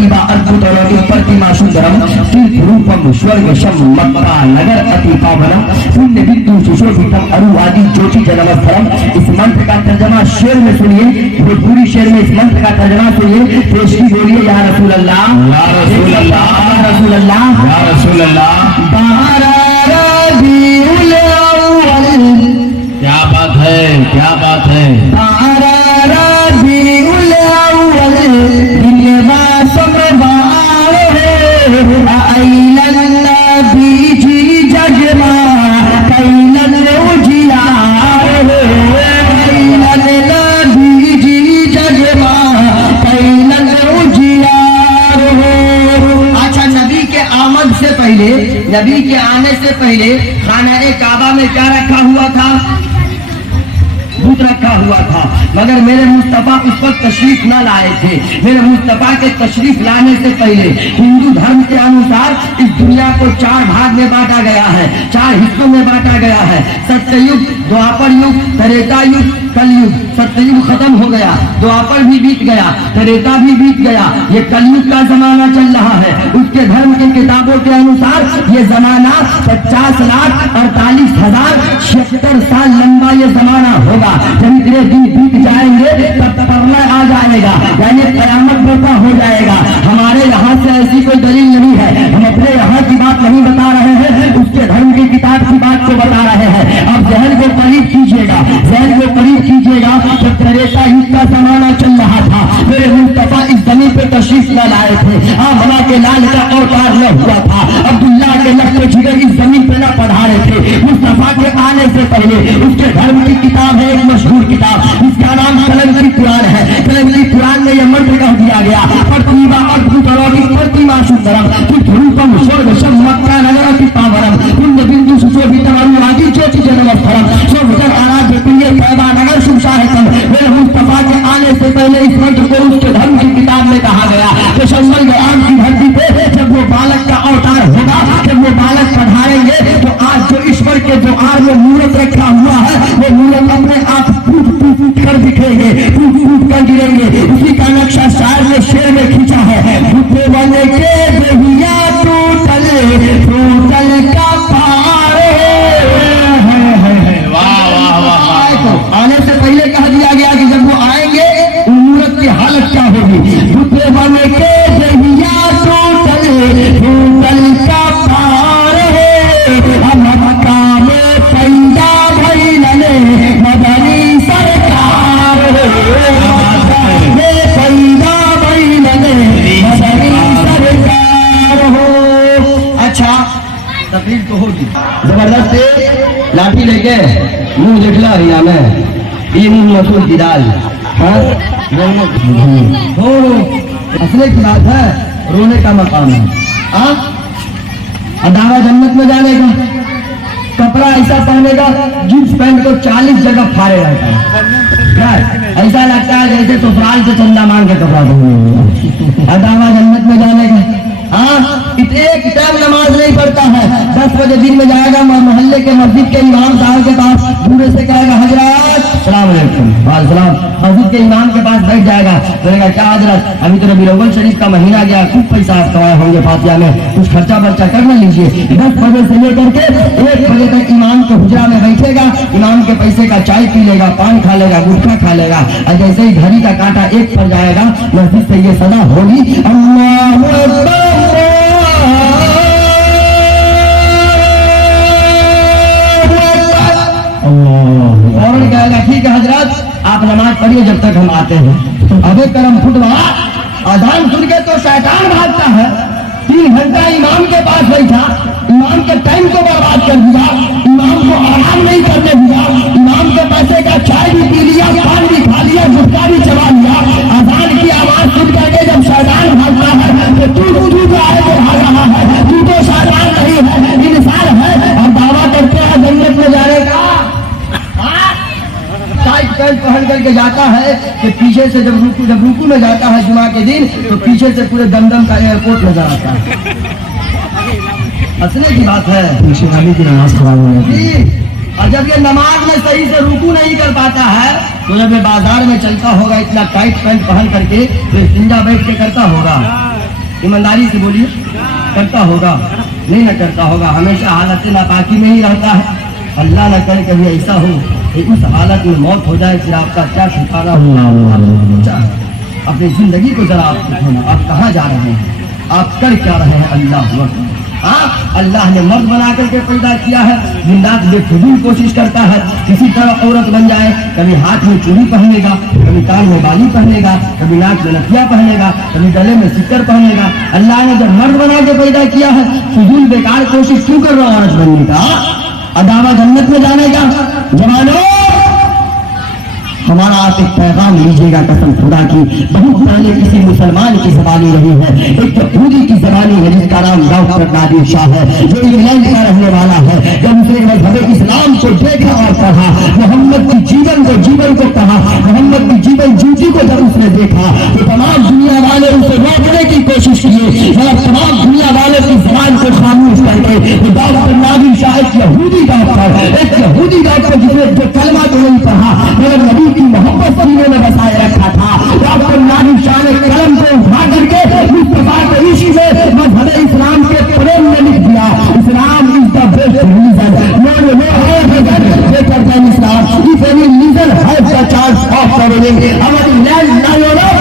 प्रतिभा अद्भुत प्रतिमा सुंदरम रूपम स्वर्गशम मक्का नगर अति पावनम पुण्य बिंदु सुशोभितम अरुवादी ज्योति जन्मस्थलम। इस मंत्र का तर्जमा शेर में सुनिए, भोजपुरी शेर में इस मंत्र का तर्जमा सुनिए। पेश की बोलिए या रसूल अल्लाह, या रसूल अल्लाह, या रसूल अल्लाह, या रसूल अल्लाह। क्या बात है, क्या बात है। नबी के आने से पहले खाना काबा में क्या रखा हुआ था? दूध रखा हुआ था, मगर मेरे मुस्तफा उस पर तशरीफ न लाए थे। मेरे मुस्तफा के तशरीफ लाने से पहले हिंदू धर्म के अनुसार इस दुनिया को 4 भाग में बांटा गया है, 4 हिस्सों में बांटा गया है। सत्ययुग, द्वापर युग, त्रेता युग, कलयुग। सत्ययुग खत्म हो गया, द्वापर भी बीत गया, त्रेता भी बीत गया, ये कलयुग का जमाना चल रहा है। उसके धर्म की किताबों के अनुसार ये जमाना 50,48,076 साल लंबा ये जमाना होगा। जब इतने दिन बीत जाएंगे तब प्रलय आ जाएगा, यानी कयामत बर्पा हो जाएगा। हमारे यहाँ से ऐसी कोई दलील नहीं है, हम अपने यहाँ की बात नहीं बता रहे हैं, उसके धर्म की किताब की बात को बता रहे हैं। अब जहन को करीब कीजिएगा, जहन को करीब कीजिएगा। जब त्रेता युग का जमाना चल रहा था, मेरे मुस्तफा इस जमीन पे तशरीफ न लाए थे। आमना के लाल का अवतार न हुआ था, अब्दुल्ला के लख्त जिगर इस जमीन पे न पधारे थे। मुस्तफा के आने से पहले उसके धर्म की किताब है, एक मशहूर किताब, इसका नाम कलम की कुरान है। कलम की कुरान में यह मंत्र कह दिया गया, प्रतिभा अद्भुत प्रतिमा सुंदरम रूपम स्वर्गशम मक्का नगर अति पावनम पुण्य बिंदु सुशोभितम अरुवादी ज्योति जन्मस्थलम सर्वजन आराध्य प्रिय पैदा नगर सुशाहितम। मेरे मुस्तफा के आने से पहले इस मंत्र को उसके धर्म की किताब में कहा गया। पेशंबर आम की धरती पे जब वो बालक का अवतार होगा, जब वो बालक पधारेंगे तो आज जो ईश्वर के जो आर में मूर्त रखा हुआ है, वो मूर्त अपने आप टूट कर दिखेंगे, टूट कर गिरेंगे। उसी का नक्शा शायर ने शेर में खींचा है। टूटे बने के बेहिया टूटल टूटल का पार। वाह वाह वाह। आने से पहले कह दिया गया कि जब वो आएंगे मूर्त की हालत क्या होगी। टूटे बने के बेहिया टूटल टूटल का पार है। मक्का में पैदा भइलने मदनी सरकार पैदा भइलने मदनी सरकार हो। अच्छा, तकलीफ तो होगी जबरदस्त। लाठी लेके मुंह देखला हिया में, ये मुंह मसूल की दाल। हाँ असली की बात है, रोने का मकाम है। दावा जन्नत में जाने का कपड़ा ऐसा पहनेगा, जींस पैंट को 40 जगह फाड़े रहता है। ऐसा लगता है जैसे ससुराल से चंदा मांग के कपड़ा पहनेगा। दावा जन्नत में जाने का। हाँ, एक टाइम नमाज नहीं पढ़ता है। 10 बजे दिन में जाएगा मोहल्ले के मस्जिद के इमाम साहब के पास, दूर से कहेगा हजरत सलाम अलैकुम, वालेकुम। मस्जिद के इमाम के पास बैठ जाएगा, बोलेगा क्या हजरत, अभी तो रबी अव्वल शरीफ का महीना गया, खूब पैसा आप कमाए होंगे फातिहा में, कुछ खर्चा बर्चा कर न लीजिए। 10 बजे से लेकर के 1 बजे तक इमाम के हुजरा में बैठेगा, इमाम के पैसे का चाय पी लेगा, पान खा लेगा, गुटखा खा लेगा। और जैसे ही घड़ी का कांटा 1 पर जाएगा, मस्जिद से ये सदा होगी, अल्लाहु अकबर। फौरन कहेगा ठीक है हजरत, आप नमाज पढ़िए जब तक हम आते हैं। अबे करम फुटवा, अजान सुन के तो शैतान भागता है। 3 घंटा इमाम के पास बैठा, इमाम के टाइम को बर्बाद कर दिया, इमाम को आराम नहीं करने दिया, इमाम के पैसे का चाय भी पी लिया, पान भी खा लिया, गुटखा भी चबा लिया। अजान की आवाज सुन करके जब शैतान भागता है तो तू जो आए तो भाग रहा है, तू तो शैतान नहीं है, इंसान है। और दावा करते हैं जन्नत में जाने का। टाइट पैंट पहन करके जाता है कि पीछे से जब रुकू में जाता है जुमा के दिन, तो पीछे से पूरे दमदम का एयरपोर्ट नजर आता है। हंसने की बात है, नबी की नमाज खराब हो जाती। और जब ये नमाज में सही से रुकू नहीं कर पाता है, तो जब ये बाजार में चलता होगा इतना टाइट पैंट पहन करके, तो सिंजा बैठ के करता होगा ईमानदारी से बोलिए, करता होगा? नहीं ना करता होगा, हमेशा हालत नापाकी में ही रहता है। अल्लाह न करे कभी ऐसा हो कि उस हालत में मौत हो जाए, फिर आपका क्या ठिकाना होगा? अपनी जिंदगी को जरा आप देखना, आप कहाँ जा रहे हैं, आप कर क्या रहे हैं? अल्लाह ने मर्द बना करके पैदा किया है, दिन रात बेफिजूल कोशिश करता है किसी तरह औरत बन जाए। कभी हाथ में चूड़ी पहनेगा, कभी कान में बाली पहनेगा, कभी नाक में नथिया पहनेगा, कभी गले में सिक्कर पहनेगा। अल्लाह ने जब मर्द बना के पैदा किया है, फिजूल बेकार कोशिश क्यों कर रहा है औरत बनने का, अदावा जन्नत में जाने का? जवानों, हमारा आप एक पैगाम लीजिएगा कसम खुदा की। बहुत पहले किसी मुसलमान की जबानी रही है, एक यहूदी की जबानी है जिसका नाम डॉक्टर नादिर शाह है, जो इंग्लैंड का रहने वाला है। जब उसने मजहब इस्लाम को देखा और पढ़ा, मोहम्मद की जीवन को कहा, मोहम्मद की जीवन ज्योति को जब उसने देखा तो तमाम दुनिया वाले उसे रोकने की कोशिश किए, और तमाम दुनिया वाले की जबान को खामोश करके डॉक्टर नादिर शाह एक यहूदी डॉक्टर जिसने जो कलमा तो नहीं पढ़ा मगर नबी की मोहब्बत सीने में बसाए रखा था, डॉक्टर नादिर शाह ने कलम को उठा करके मुस्तफा के इश्क में मजहब इस्लाम के प्रेम में लिख दिया, Islam is the best religion, no better than Islam, if any religion has the chance of prevailing, our land now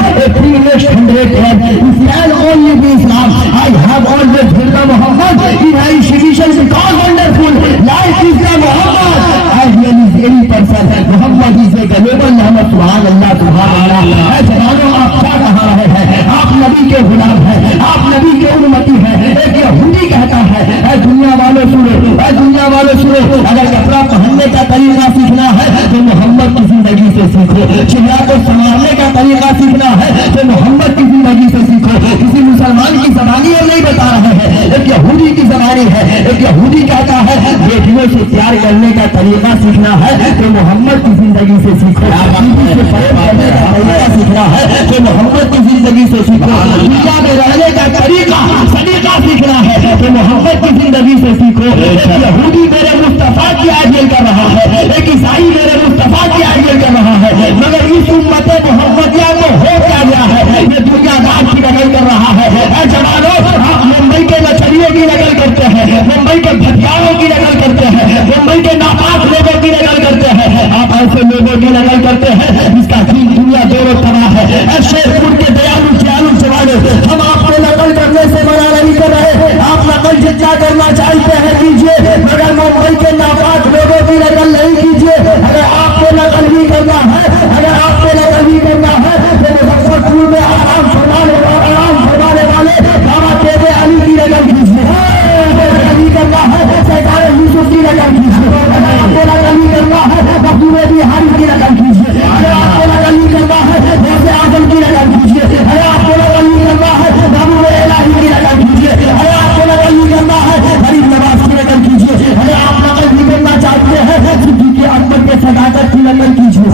a privileged 100 head, Islam only be Islam. I have always heard the Muhammad in high tradition because wonderful life is the Muhammad, as well as any person. Muhammad is a global name, सुभान अल्लाह सुभान अल्लाह। ऐ जवानों, आप क्या कहा रहे हैं? आप नबी के गुलाम हैं, आप नबी के उम्मती हैं। एक यहूदी कहता है, ऐ दुनिया वालों सुनो, ऐ दुनिया वालों सुनो, अगर कपड़ा पहनने का तरीका सीखना है तो मोहम्मद की जिंदगी से सीखो, चिड़िया को संभालने का तरीका सीखना है तो मोहम्मद की जिंदगी से सीखो। किसी मुसलमान की जबानी हम नहीं बता रहे हैं, एक यहूदी की जबानी है। एक यहूदी कहता है बेटियों से प्यार करने का तरीका सीखना है तो मोहम्मद की जिंदगी से सीखो, बीवी से प्रेम करने का तरीका सीखना है तो मोहम्मद की जिंदगी से सीखो, दुनिया में रहने का तरीका सलीका सीखना है तो मोहम्मद की जिंदगी से सीखो। एक यहूदी मेरे मुस्तफा की आइडियल कर रहा है, एक ईसाई मेरे मुस्तफा की आइडियल कर रहा है, मगर इस उम्मत मोहम्मदिया को हो क्या गया है, ये दुनियादार की नकल कर रहा है। ऐ जवानों, आप मुंबई के नचरियों की नकल करते हैं, मुंबई के भटियारों की नकल करते हैं, मुंबई के नापाक लोगों की नकल करते हैं, आप ऐसे लोगों की नकल करते हैं जिसका दीन दुनिया दोनों तबाह है। ऐ शेरपुर के दयालु जवानों, हम आपको नकल करने से मना नहीं कर रहे, आप नकल जितना करना चाहते हैं कीजिए, मगर मुंबई के नापाक लोगों की नकल नहीं कीजिए। अगर आपको नकल भी करना है, अगर आपको नकल भी करना है तो मुजफ्फरपुर में आराम फरमाने वाले बाबा तेरे अली की नकल कीजिए, अली करना है सरकार यूसुफ की नकल कीजिए, अगर आपको नकल भी करना है अब्दुल बिहारी की नकल कीजिए, अगर आपको नकल भी करना है जैसे आजम की नकल कीजिए, अगर आपको नकल भी करना है बाबू इलाही की नकल कीजिए, अगर आपको नकल भी करना है गरीब नवाज की नकल कीजिए, अगर आप नकल भी करना चाहते हैं सिद्दीक़ अकबर के सदाकत की नकल कीजिए,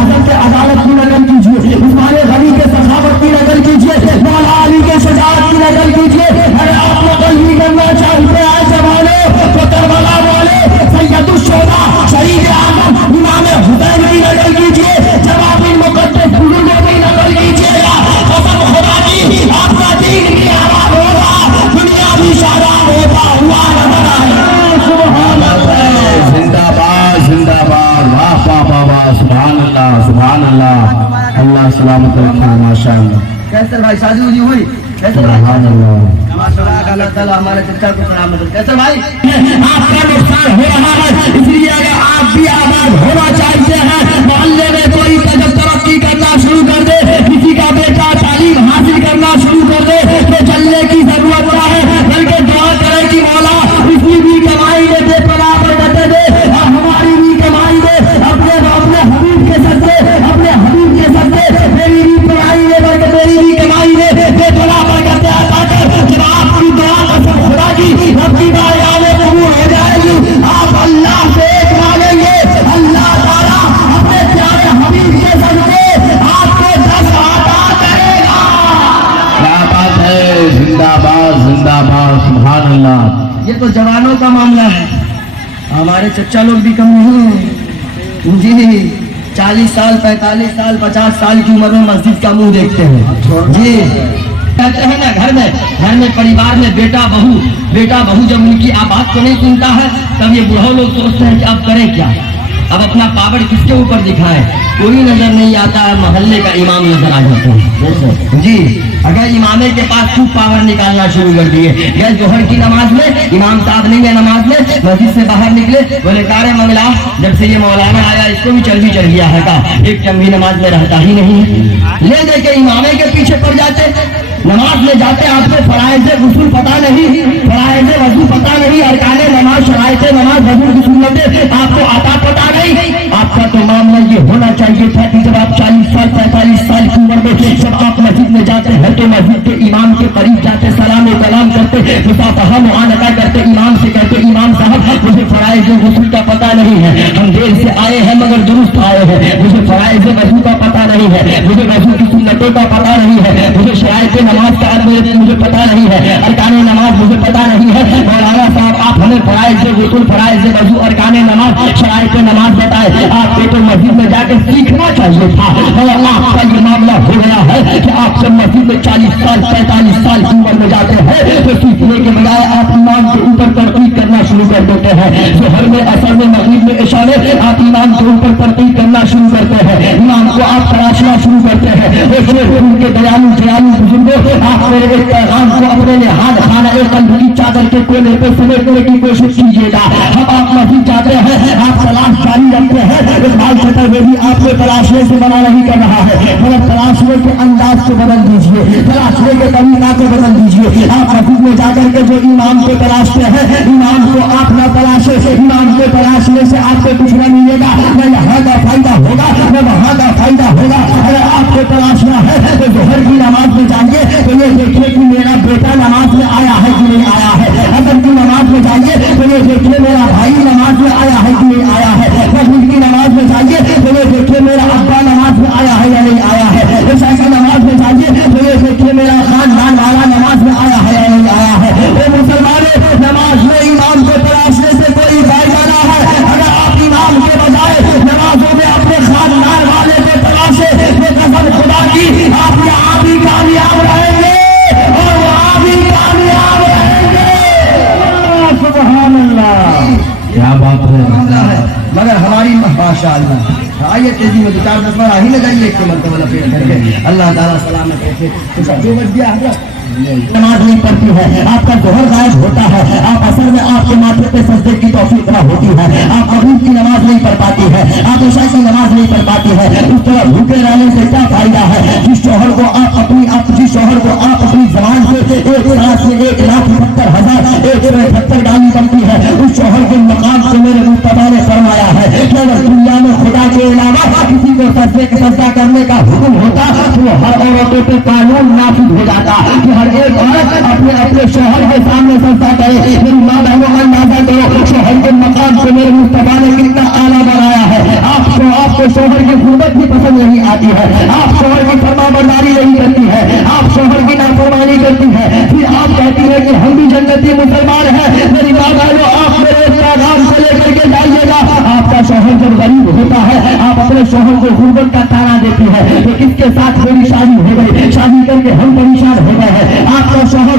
आजम के अदालत की नकल कीजिए, उस्मान गनी के सखावत की नकल कीजिए, मौला अली के शजाअत की नकल कीजिए। अगर आप नकल भी करना चाहते हैं जवानों तो करबला वाले सैयदुश्शोहदा शहीद आजम इमाम हुसैन की नकल कीजिए, जवाबी मुक़द्दस बुजुर्गों की नकल कीजिएगा। कसम खुदा की, आपका दीन की आवाज़ होगा, दुनिया भी शादाब होता हुआ नजर आए। सुभान अल्लाह, जिंदाबाद जिंदाबाद, वाह वाह वाह वाह, सुभान अल्लाह, अल्लाह सलामत रखे, माशाअल्लाह। कैसे भाई शादी उदी हुई? कैसे भाई? सुभान अल्लाह, अल्लाह ताला हमारे चचा को सलामत रखे। कैसे भाई? आपका नुकसान हो रहा है, इसलिए अगर आप भी आबाद होना चाहते हैं, मोहल्ले में कोई तरक्की करना शुरू कर दे, किसी का बेटा तालीम हासिल करना शुरू कर दे तो चलने की जरूरत ना है, बल्कि दुआ करें कि मौला इसकी भी कमाई में बेपनाह बरकत दे और हमारी भी कमाई दे, अपने हबीब के सदके, अपने हबीब के सदके मेरी भी कमाई में बरकत, मेरी भी कमाई में बेपनाह बरकत अता कर। जब आपकी दुआ कसम खुदा की रब्बी बारगाह में कबूल हो जाएगी, आप अल्लाह से एक मांगेंगे, अल्लाह ताला अपने प्यारे हबीब के सदके आपको 10 अता करेगा। क्या बात है, जिंदाबाद जिंदाबाद, सुभान अल्लाह। ये तो जवानों का मामला है, हमारे चच्चा लोग भी कम नहीं हैं जी। 40 साल 45 साल 50 साल की उम्र में मस्जिद का मुंह देखते हैं जी। कहते हैं ना घर में परिवार में बेटा बहू जब उनकी बात को नहीं सुनता है, तब ये बूढ़ों लोग सोचते हैं कि अब करें क्या, अब अपना पावर किसके ऊपर दिखाएं। कोई नजर नहीं आता है, मोहल्ले का इमाम नजर आ जाता है जी। अगर इमामे के पास खूब पावर निकालना शुरू कर दिए, गए जोहर की नमाज में, इमाम साहब नहीं है नमाज में, मस्जिद से बाहर निकले, बोले कारे मंगला, जब से ये मौलाना आया इसको भी चर्बी चढ़ गया है का, एक टम भी नमाज में रहता ही नहीं है। ले दे के इमामे के पीछे पड़ जाते, नमाज में जाते आपको फराइज़ गुस्ल पता नहीं, फराइज़ वजू पता नहीं, अरकाने नमाज, शराइते नमाज, वजू की सुन्नतें आपको आता पता नहीं। आपका तो मामला ये होना चाहिए था कि जब आप 40 साल 45 साल की उम्र में जब आप मस्जिद में जाते हैं तो मस्जिद के इमाम के करीब जाते, सलाम व कलाम करते, मुसाफहा मुआनका करते, इमाम से कहते इमाम साहब मुझे फराइज़ गुस्ल का पता नहीं है, हम देर से आए हैं मगर दुरुस्त आए हैं, मुझे फराइज़ वजू का पता नहीं है, मुझे वजू की सुन्नतों का पता नहीं है, मुझे शराइते नमाज का मुझे पता नहीं है, अरकाने नमाज मुझे पता नहीं है। मौलाना साहब आप हमें फराइज़ गुस्ल, फराइज़ वजू, अरकाने नमाज, शराइते नमाज बताए। आपको तो मस्जिद में जाकर सीखना चाहिए था, और आपका ये मामला हो गया है कि आप जब मस्जिद में 40 साल 45 साल की उम्र में जाते हैं तो सीखने के बजाय आप इमाम के ऊपर तरकीब करना शुरू कर देते हैं। जोहर में, असर में, मगरिब में, इशा में आप इमाम के ऊपर तरकीब करना शुरू करते हैं, इमाम को आप तराशना शुरू करते हैं। उनके दयालु बुजुर्गों, आप मेरे एक पैगाम को अपने लिहाज खाना एक कल्ब की चादर के कोने पे समेटने की कोशिश कीजिएगा। हम आप मस्जिद जाते हैं, आप तलाश जारी रखते हैं, इकबाल चतुर्वेदी आपको तलाशने से मना नहीं कर रहा है, मगर तलाशने के अंदाज को बदल दीजिए, तलाशने के तरीका को बदल दीजिए। आप मस्जिद में जाकर के जो इमाम को तलाशते हैं, इमाम को आप न तलाशे, इमाम को तलाशने से आपको कुछ न मिलेगा, न यहाँ का फायदा होगा न वहाँ का फायदा होगा। अगर आपको तलाशना है तो जोहर की नमाज में जाइए तो ये देखिए कि मेरा बेटा नमाज में आया है कि नहीं आया है, असर की नमाज में जाइए तो ये देखिए मेरा भाई नमाज में आया है कि नहीं आया है, मगरिब की नमाज में जाइए तो ये देखिए मेरा अब्बा नमाज में आया है या नहीं आया है, इशा की नमाज में जाइए तो ये देखिए मेरा खानदान वाला नमाज में आया है या नहीं आया है। वो मुसलमानों, नमाज में इमाम को तलाशने से कोई फायदा ना है। अगर आप इमाम के बजाय नमाजों में अपने खानदान वाले को तलाशे तो कसम खुदा की आप यहाँ भी कामयाब रहेंगे और वहाँ भी कामयाब रहेंगे। सुभान अल्लाह, क्या बात है। मगर हमारी माशाअल्लाह, आइए तेजी में 2-4 बार ही लगाइए एक मरतबा लपेट करके, अल्लाह ताला सलामत रखे। जो बच गया नमाज नहीं पढ़ती है, आपका जोहर गायब होता है, आप असर में आपके माथे पे सजदे की तौफीक ना होती है, आप मगरिब की नमाज नहीं पढ़ पाती है, आप इशा की नमाज नहीं पढ़ पाती है, उस तरह भूखे रहने से क्या फायदा है। जिस शोहर को आप अपनी जबान से एक रात में 1,70,178 गाली बनती है, उस शोहर के मकाम से मेरे मुस्तफा ने फरमाया है कि अगर दुनिया में खुदा के अलावा किसी को सजदा करने का हुक्म होता तो हर औरतों पे कानून नाफिज हो जाता कि हर एक औरत अपने शोहर के सामने सजदा करे। मेरी माँ बहनों का अंदाजा करो शोहर के मकाम से मेरे मुस्तफा ने कितना आला बनाया है। आपको शोहर की गुर्बत भी पसंद नहीं आती है, आप शोहर की फरमाबरदारी नहीं करती है, आप शोहर की नाफरमानी करती है, फिर आप कहती है कि हम भी जन्नती मुसलमान हैं। मेरी माँ बहनों, आप मेरे पैगाम को लेकर के जाइएगा। आपका शोहर जब गरीब होता है, आप अपने शोहर को गुर्बत का ताना देती है तो किसके साथ मेरी शादी हो गई, शादी करके हम परेशान हो गए हैं। आपका शोहर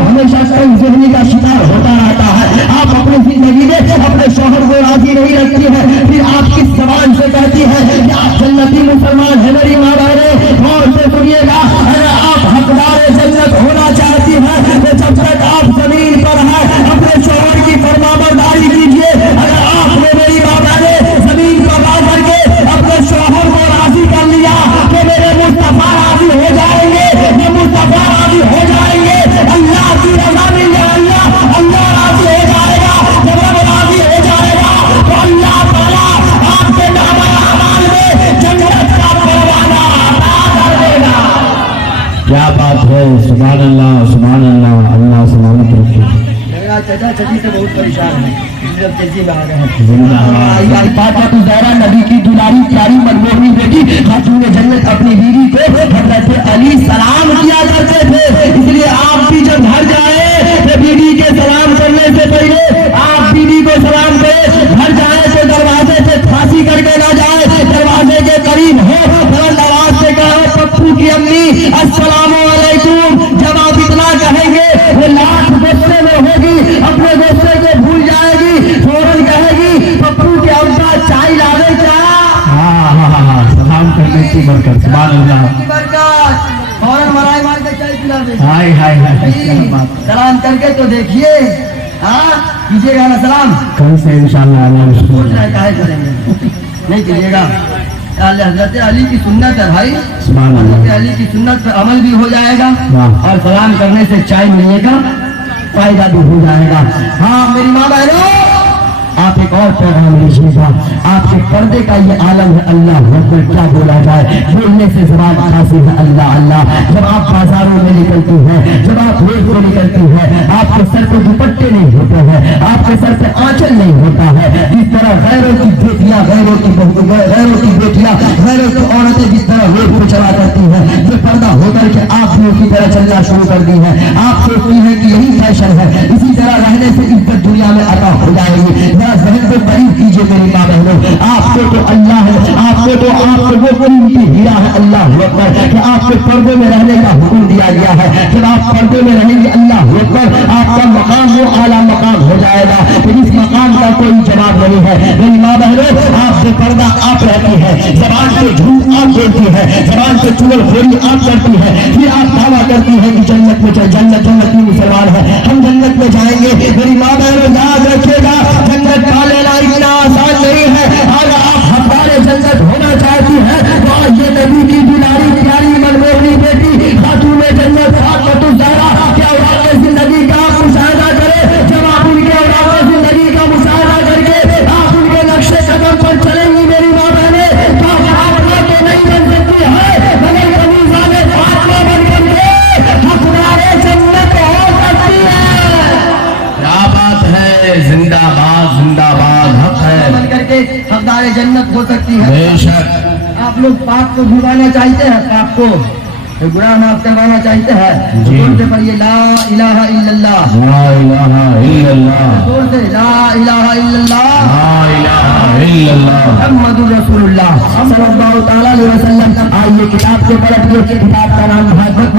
हमेशा कई ज़िंदगी का शिकार होता रहता है, आप अपनी जिंदगी में अपने शोहर को राजी नहीं रखती है, फिर आप किस जबान से कहती है कि आप जन्नती मुसलमान है। मेरी माँ बहनें गौर से सुनिएगा, अगर आप हकदार जन्नत होना चाहती है तो जब तक आप जमीन पर है अपने शोहर की फरमाबरदारी कीजिए। अगर आपने मेरी माँ बहनें जमीन पर आ करके अपने शोहर को राजी कर लिया तो मेरे मुस्तफा राजी हो जाएंगे, ये मुस्तफा राजी हो जाएंगे, अल्लाह की रज़ा मिल जाएगी, अल्लाह राजी हो जाएगा। जब रब राजी हो जाएगा तो अल्लाह ताला आपके नामा अमाल में जन्नत का परवाना अता कर देगा। क्या बात है। सुभान अल्लाह, सुभान अल्लाह, अल्लाह सलामत रखे। चाचा चाची से बहुत परेशान है, तेजी में आ गए हैं। नबी की दुलारी प्यारी मनमोहनी बेटी खातून जन्नत अपनी बीवी को हज़रत अली सलाम किया करते थे, इसलिए आप भी जब घर जाए तो बीवी के सलाम करने से पहले आप बीवी को सलाम करें। घर जाए तो दरवाजे से फांसी करके ना जाए, दरवाजे के करीब हो और आवाज से कहो पप्पू की अम्मी अस्सलामु अलैकुम। की बरकत, सुभान अल्लाह। की बरकत। फौरन मलाई मार के चाय पिला दे। हाय हाय हाय, क्या जी, बात। सलाम करके तो देखिए, हाँ कीजिएगा ना सलाम। कल से इंशाअल्लाह अल्लाह सोच रहे हैं काहे करेंगे, नहीं कीजिएगा। हज़रत अली की सुन्नत है भाई, सुभान हज़रत अल्लाह। अली की सुन्नत पर अमल भी हो जाएगा वाह। और सलाम करने से चाय मिलने का फायदा भी हो जाएगा। हाँ मेरी माँ बहनों, आप एक और पैगाम लीजिएगा। आपके पर्दे का ये आलम है, अल्लाह अकबर क्या बोला जाए, बोलने से जबान खासी है अल्लाह अल्लाह। जब आप बाजारों में निकलती हैं, जब आप रोड में निकलती हैं, आपके सर पे दुपट्टे नहीं होते हैं, आपके सर पे आंचल नहीं होता है। जिस तरह गैरों की बेटियां, गैरों की बेटियां, गैरों की औरतें जिस तरह रोड पे चला करती हैं, ये पर्दा होकर के आप भी उसी तरह चलना शुरू कर दी है। आप सोचती हैं कि यही फैशन है, इसी तरह रहने से इज्जत दुनिया में अता हो जाएगी। जहन को करीब कीजिए मेरी माँ बहनों, आपको तो अल्लाह है, आपको तो आपको वो कीमती हीरा है अल्लाह अकबर कि आपको पर्दे में रहने का हुक्म दिया गया है। जब आप पर्दे में रहेंगे अल्लाह अकबर, आपका मकाम वो आला मकाम हो जाएगा कि इस मकाम का कोई जवाब नहीं है। मेरी माँ बहनों, आपसे पर्दा आप रहती है, जबान से झूठ आप बोलती है, जबान से चुगलखोरी आप करती है, फिर आप दावा करती है कि जन्नत में जन्नती मुसलमान है, हम जन्नत में जाएंगे। मेरी माँ बहनों याद रखिएगा, जन्नत पा लेना इतना आसान नहीं है। अगर आप हमारे जन्नत होना चाहती हैं तो आज ये नबी की दुलारी प्यारी मनमोहनी बेटी खातून जन्नत फातिमा ज़हरा के औलाद जिंदगी का आप मुशाहिदा करें। जब आप उनके औलाद जिंदगी का मुशाहिदा करके आप उनके नक्शे कदम पर चलेंगी मेरी माँ बहने, तो फातिमा तो नहीं बन सकती है, मगर कमीज़ा में फातिमा बन करके हकदारे जन्नत हो सकती है। क्या बात है, जिंदाबाद जिंदाबाद, हक है, बन करके हकदारे जन्नत हो सकती है। बेशक। आप लोग पाप को भुलाना चाहते हैं, पाप को गुनाह माफ करवाना चाहते हैं, जी। जोर से पढ़िए ला इलाहा इल्लल्लाह, ला इलाहा इल्लल्लाह, जोर से ला इलाहा इल्लल्लाह ला इलाहा इल्लल्लाह, मुहम्मदुर रसूलुल्लाह सल्लल्लाहु तआला अलैहि वसल्लम। आइए किताब के पलटिए, किताब का नाम भागवत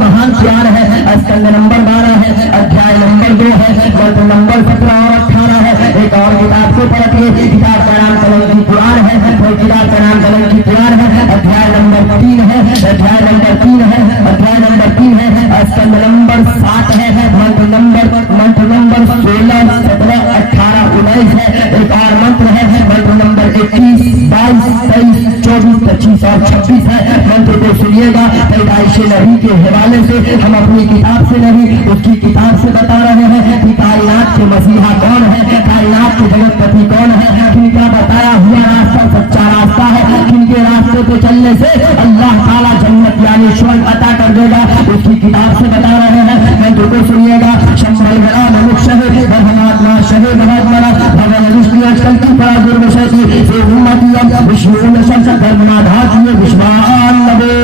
महान प्यार है, स्कंद नंबर 12 है, अध्याय नंबर 2 है, मंत्र नंबर 17 और 18 है। एक और किताब को पलटिए, किताब का नाम कलम की पुराण है, कोई किताब का नाम कलम की पुराण है, अध्याय नंबर 3 है, अध्याय नंबर 3 है, अध्याय नंबर 3 है, स्कंद नंबर 7 है, मंत्र नंबर 16, 17, 18, 19 है। एक और मंत्र है, मंत्र नंबर 21, 22, 23, 24, 25 और 26 है। मंत्र को सुनिएगा। पैदाइश नबी के हवाले से हम अपनी किताब से नहीं उसकी किताब से बता रहे हैं कि कायनात के मसीहा कौन है, कायनात के जगतपति कौन है, किनका बताया हुआ रास्ता सच्चा रास्ता है, किनके रास्ते पे चलने से अल्लाह ताला जन्नत यानी स्वर्ग अता कर देगा, उसकी किताब से बता रहे हैं। मंत्र को सुनिएगा। शम्सल गला मनुष्य शहर परमात्मा शहर बहुत बड़ा भगवान विष्णु आजकल की बड़ा दुर्वशति से उम्मतिया विष्णु में संसद धर्मनाधार किए विश्वान नबे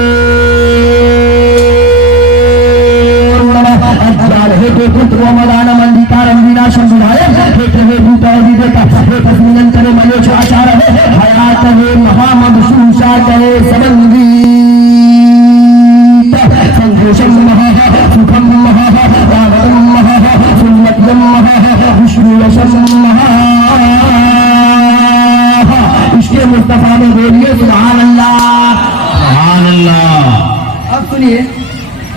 अज्ञान हे तो पुत्र मदान मंदिकारम विनाशम विधायक हे हे भूत विवेक हे तस्मिनंतर मयोच आचार है हयात हे महामद सुषा कहे सबंदी संतोषम महा सुखम महा रावतम महा सुन्नतम महा विष्णुवशम महा। इसके मुस्तफा में बोलिए सुभान अल्लाह सुभान अल्लाह। अब सुनिए,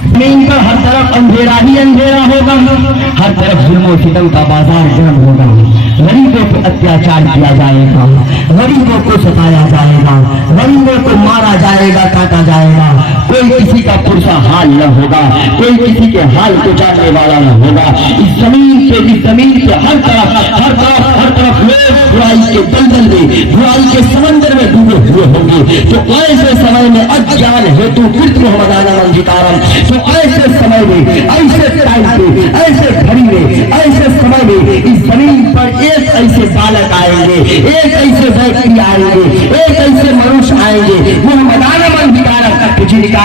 जमीन पर हर तरफ अंधेरा ही अंधेरा होगा, हर तरफ जुल्म सितम का बाजार गर्म होगा, गरीबों पर अत्याचार किया जाएगा, गरीबों को सताया जाएगा, गरीबों को मारा जाएगा, काटा जाएगा, कोई किसी का पुरसा हाल न होगा, कोई किसी के हाल को जानने वाला न होगा। इस जमीन पे हर तरफ लोग बुराई के दलदल में, बुराई के समंदर में डूबे हुए होंगे। तो ऐसे समय में अज्ञान हेतु कृत्य मदाना मंजिकारम, तो ऐसे समय में, ऐसे टाइम पे, ऐसे घड़ी में, ऐसे समय में इस जमीन पर एक ऐसे बालक आएंगे, एक ऐसे व्यक्ति आएंगे, एक ऐसे मनुष्य आएंगे वो मदाना मंजिकारम, जिनका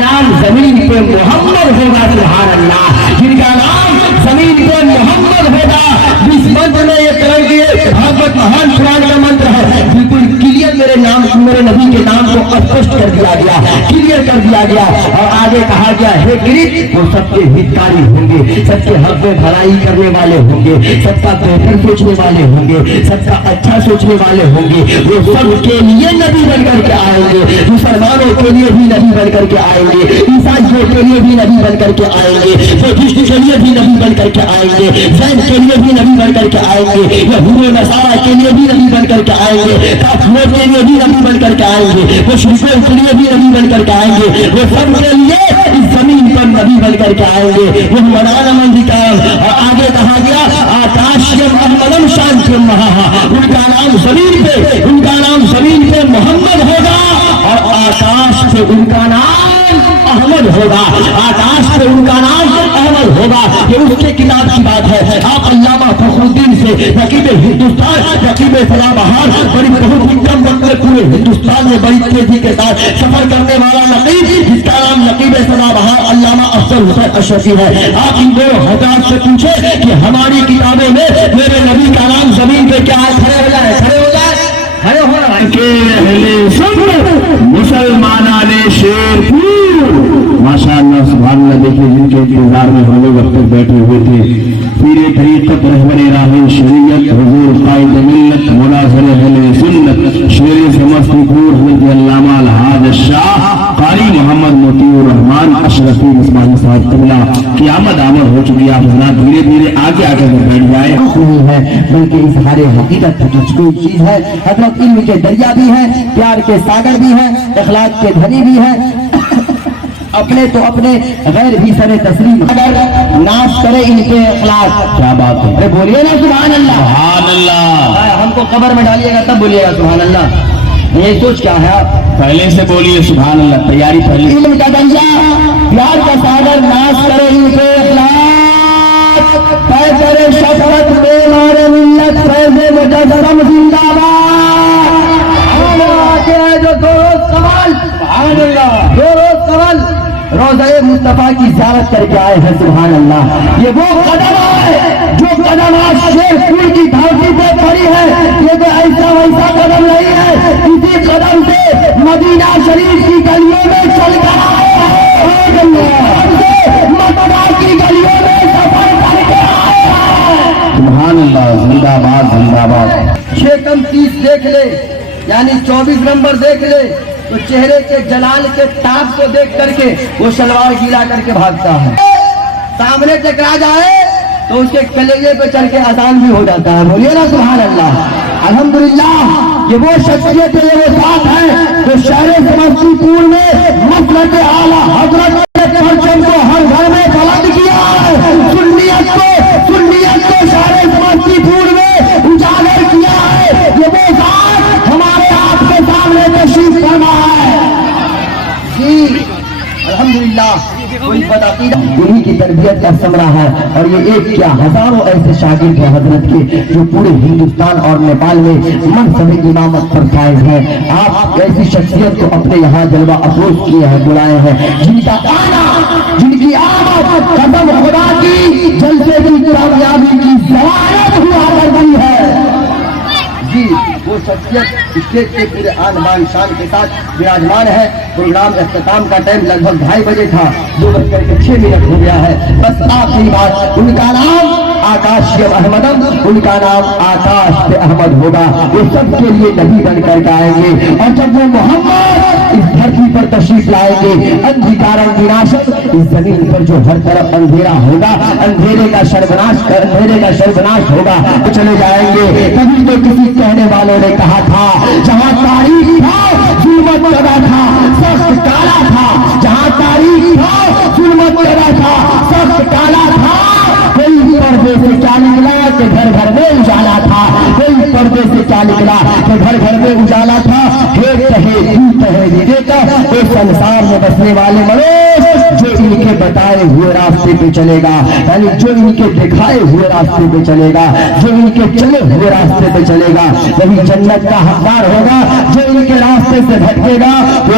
नाम जमीन पे मोहम्मद होगा। सुभान अल्लाह। जिनका नाम जमीन पे मोहम्मद होगा। इस मंत्र में ये तरह की भागवत महान पुराण का मंत्र है, बिल्कुल क्लियर मेरे नाम मेरे नबी के नाम को स्पष्ट कर दिया गया, क्लियर कर दिया गया। और आगे कहा गया हे गिरीश वो सबके हितकारी होंगे, सबके हक में भलाई करने वाले होंगे, सबका बेहतर सोचने वाले होंगे, सबका अच्छा सोचने वाले होंगे। वो सबके लिए नबी बन करके आएंगे, मुसलमानों के लिए भी नबी बन करके आएंगे, ईसाइयों के लिए भी नबी बन करके आएंगे, बुद्धिस्ट के लिए भी नबी बन करके आएंगे, जैन के लिए भी नबी बन करके आएंगे, यहूदी नसारा के लिए भी नबी बन करके आएंगे, काफिरों के लिए भी नबी बन करके आएंगे, मुशरिकों के लिए भी नबी बन करके आएंगे। वो सब के लिए इस जमीन पर नबी बन करके आएंगे। वो मनाना मंदिकार। और आगे कहा गया आकाशयम अहमदम शांतिम महा, उनका नाम जमीन पे मोहम्मद होगा और आकाश पे उनका नाम अहमद होगा, आकाश पे उनका नाम अहमद होगा। ये उसके किताब की बात है। आप अल्लामा फखरुद्दीन से रकीब हिंदुस्तान, रकीब सदाबहार, बड़ी बहुत ही कम वक्त में पूरे हिंदुस्तान में बड़ी तेजी के साथ सफर करने वाला नकीब, जिसका नाम नकीब सदाबहार अल्लामा अफजल हुसैन अशरफी है। आप इन दो हजरात से पूछे कि हमारी किताबों में मेरे नबी का नाम जमीन पे क्या है? खड़े हो जाए, खड़े हो जाए, खड़े हो मुसलमाना ने शेरपुर माशाअल्लाह सुभान अल्लाह। देखिए जिनके इंतजार में हम लोग अब तक बैठे हुए थे, पीरे तरीक़त रहबरे राह शरीयत हुजूर कायद मिल्लत मुनाज़िर अहले सुन्नत शेर समस्तीपुर हज़रत अल्लामा अलहाज शाह कारी मोहम्मद मोतीउर रहमान अशरफी इस्माइल साहब क़िबला की आमद हो चुकी है। आप हज़रात धीरे धीरे आगे आगे बैठ जाए। नहीं है बल्कि इज़हारे हकीकत की कोई चीज है। हजरत इल्म के दरिया भी है, प्यार के सागर भी है, अखलाक के धनी भी है। अपने तो अपने गैर भी सरे तस्लीम अगर नाश करे इनके अखलाक। क्या बात है? अरे बोलिए ना सुभान अल्लाह। सुभान अल्लाह। हमको कब्र में डालिएगा तब बोलिएगा सुभान अल्लाह। ये सोच क्या है? आप पहले से बोलिए सुभान अल्लाह, तैयारी पहले। इल्म का दरिया, प्यार का सागर नाश करे इनके अखलाक, करे शफकत में मारे मिल्लत फैज़े मुजस्सम जिंदाबाद। जो दो रोज कमाल सुभान अल्लाह, दो रोज कमाल रोज़े मुस्तफा की ज़ियारत करके आए हैं सुभान अल्लाह। ये वो कदम है जो कदम आज शेरपुर की धरती पे पड़ी है। ये तो ऐसा वैसा कदम नहीं है, इसी कदम से मदीना शरीफ की गलियों में चल कर आए हैं, मक्का की गलियों में सफर करके आए हैं। सुभान अल्लाह, जिंदाबाद जिंदाबाद। 6 कम 30 देख ले, यानी 24 नंबर देख ले तो चेहरे के जलाल के ताप को देख करके वो सलवार गीला करके भागता है। सामने टकरा जाए तो उसके कलेजे पे चढ़ के आसान भी हो जाता है। बोलिए ना सुभान अल्लाह। अल्हम्दुलिल्लाह ये वो शख्सियत है, ये वो साथ है जो शहर समस्तीपुर में मसलक आला हजरत के परचम को हर घर में बुलंद किया है। सुन्नियत को शहर समस्तीपुर में उजागर किया है। ये वो साथ हमारे आपके सामने तशरीफ फरमा है। जी अल्हम्दुलिल्लाह कोई बदअकीदा उन्हीं की तरबियत का समरा है। और ये एक क्या हजारों ऐसे शागिर्द हैं हजरत के जो पूरे हिंदुस्तान और नेपाल में मनसब इमामत पर फायज हैं। आप ऐसी शख्सियत को अपने यहाँ जलवा अफरोज किए हैं, बुलाए हैं, जिनका आना, जिनकी आमद कदम खुदा की जलसे की कामयाबी की ज़मानत हुआ करती है। जी वो शख्सियत स्टेज के पूरे आन बान शान के साथ विराजमान है। प्रोग्राम इख्तिताम का टाइम लगभग 2:30 बजे था, 2:06 हो गया है। बस आखिरी बात, उनका नाम आकाशयम अहमदम, उनका नाम आकाश पे अहमद होगा। वो सबके लिए नबी बन करके आएंगे। और जब वो मोहम्मद इस धरती पर तशरीफ लाएंगे, अंधिकारं विनाशक, इस जमीन पर जो हर तरफ अंधेरा होगा, अंधेरे का सर्वनाश होगा, तो चले जाएंगे। तभी तो किसी कहने वालों ने कहा था जहाँ तारीख था जुल्मत पैदा था, सख्त काला था। जहाँ तारीख था जुल्मत पैदा था, सख्त काला था। कोई पर्दे से क्या निकला कि घर घर में उजाला था, कोई पर्दे से क्या निकला कि घर घर में उजाला था। एक संसार में बसने वाले मनुष्य जो इनके बताए हुए रास्ते पे चलेगा, यानी जो इनके दिखाए हुए रास्ते पे चलेगा, जो इनके चले हुए रास्ते पे चलेगा, वही जन्नत का हकदार होगा। जो इनके रास्ते से भटकेगा वो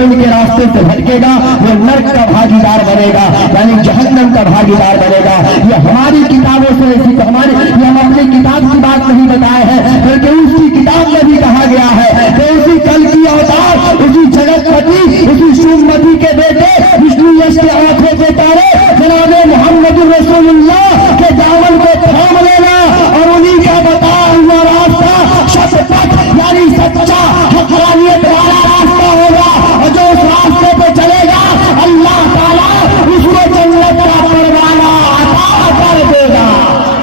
इनके रास्ते से भटकेगा वो नर्क का भागीदार बनेगा, यानी जहन्नम का भागीदार बनेगा। ये हमारी किताबों से ऐसी तो हमारी, ये हम अपनी किताब की बात नहीं बताए हैं, बल्कि उसकी किताब में भी कहा गया है कि उसी कल की सूरज के आंखों के तारे जनाब मोहम्मद रसूल अल्लाह के दामन को थाम लेना और उन्हीं का बताया हुआ रास्ता सच यानी सच्चा हक़ानियत वाला रास्ता होगा, और जो उस रास्ते पे चलेगा अल्लाह ताला उसको जन्नत का परवाना अता कर देगा।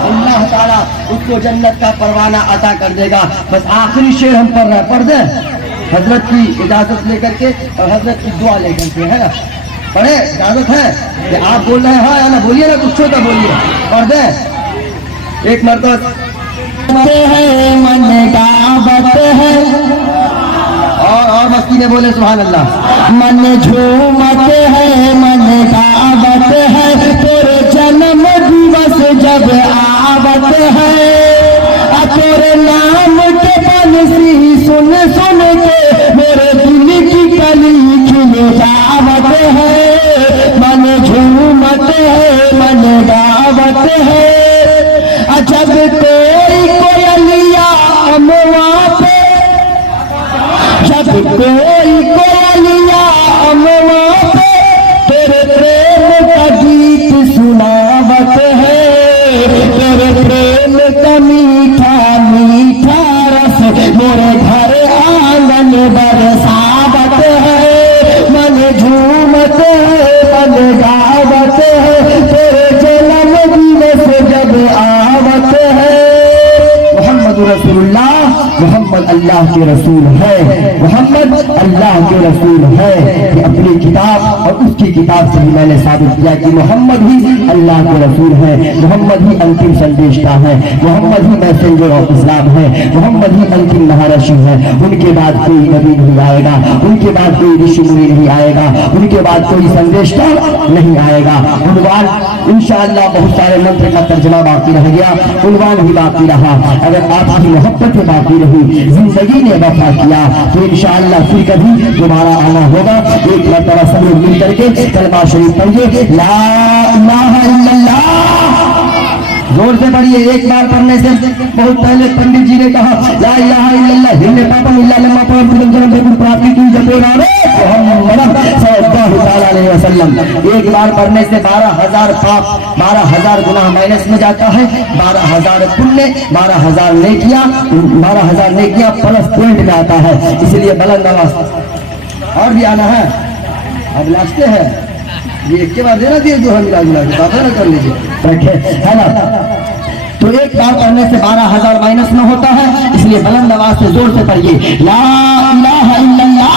अल्लाह ताला उसको जन्नत का परवाना अता कर देगा। बस आखिरी शेर हम पढ़ रहे हैं, पढ़ दें हजरत की इजाजत लेकर के और हजरत की दुआ लेकर के, है ना? पढ़े, इजाजत है कि आप बोल रहे हैं हाँ या ना? बोलिए ना, कुछ छोटा बोलिए, पढ़ दें एक मरतबा। है मन गावत है और मस्ती में बोले सुभान अल्लाह। मन झूमत है मन गावत है तेरे जन्म दिवस जब आवत है, तेरे नाम के बंसी सुन सुन के मेरे दिल की कली खिल जावत है। मन झूमत है मन गावत है जब कोई कोयलिया अमवा पे, जब कोई कोयलिया अमवा पे तेरे प्रेम का गीत सुनावत है, तेरे प्रेम का मीठा मीठा रस मेरे घर आंगन बरसावत है। मन झूमत है मन गावत है तेरे जन्म दिवस जब आवत है। मोहम्मद रसूलुल्लाह, मोहम्मद अल्लाह के रसूल है, मोहम्मद अल्लाह के रसूल है। कि अपनी किताब और उसकी किताब से ही मैंने साबित किया कि मोहम्मद ही अल्लाह के रसूल है, मोहम्मद ही अंतिम संदेशता है, मोहम्मद ही मैसेंजर ऑफ इस्लाम है, मोहम्मद ही अंतिम महारशी है। उनके बाद कोई नबी नहीं आएगा, उनके बाद कोई ऋषि मुनि नहीं आएगा, उनके बाद कोई संदेशता नहीं आएगा। उन्वान इंशाअल्लाह बहुत सारे मंत्र का तर्जमा बाकी रह गया, उन्वान भी बाकी रहा। अगर आपकी मोहब्बत बाकी रही, जिंदगी ने वफा किया तो इंशाअल्लाह फिर कभी दोबारा आना होगा। एक मरतबा सब लोग मिल करके कलमा शरीफ पढ़िए, ला इलाहा इल्लल्लाह, जोर से पढ़िए। एक बार पढ़ने से बहुत पहले पंडित जी ने कहा ला इलाहा इल्लल्लाह हिन्ने पापम इल्ला लम्मा पाप फिल्म जन्म बेगुन प्राप्ति की जपे नारे मोहम्मद सल्लल्लाहु अलैहि वसल्लम। एक बार पढ़ने से 12,000 पाप 12,000 गुनाह माइनस में जाता है, 12,000 पुण्य 12,000 नेकियां 12,000 नेकियां प्लस पॉइंट में आता है। इसलिए बुलंद आवाज और भी आना है। अब लास्टे है ये एक के बाद देना दिए जो हम मिला बातें ना कर लीजिए रखे, है ना? तो एक बार पढ़ने से 12,000 माइनस में होता है, इसलिए बुलंद आवाज से जोर से पढ़िए ला इलाहा इल्लल्लाह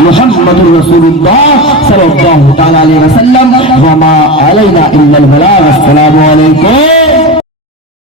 मुहम्मदुर रसूलुल्लाह सल्लल्लाहु अलैहि वसल्लम व मा अलैना इल्लल बलाग। अस्सलामु अलैकुम।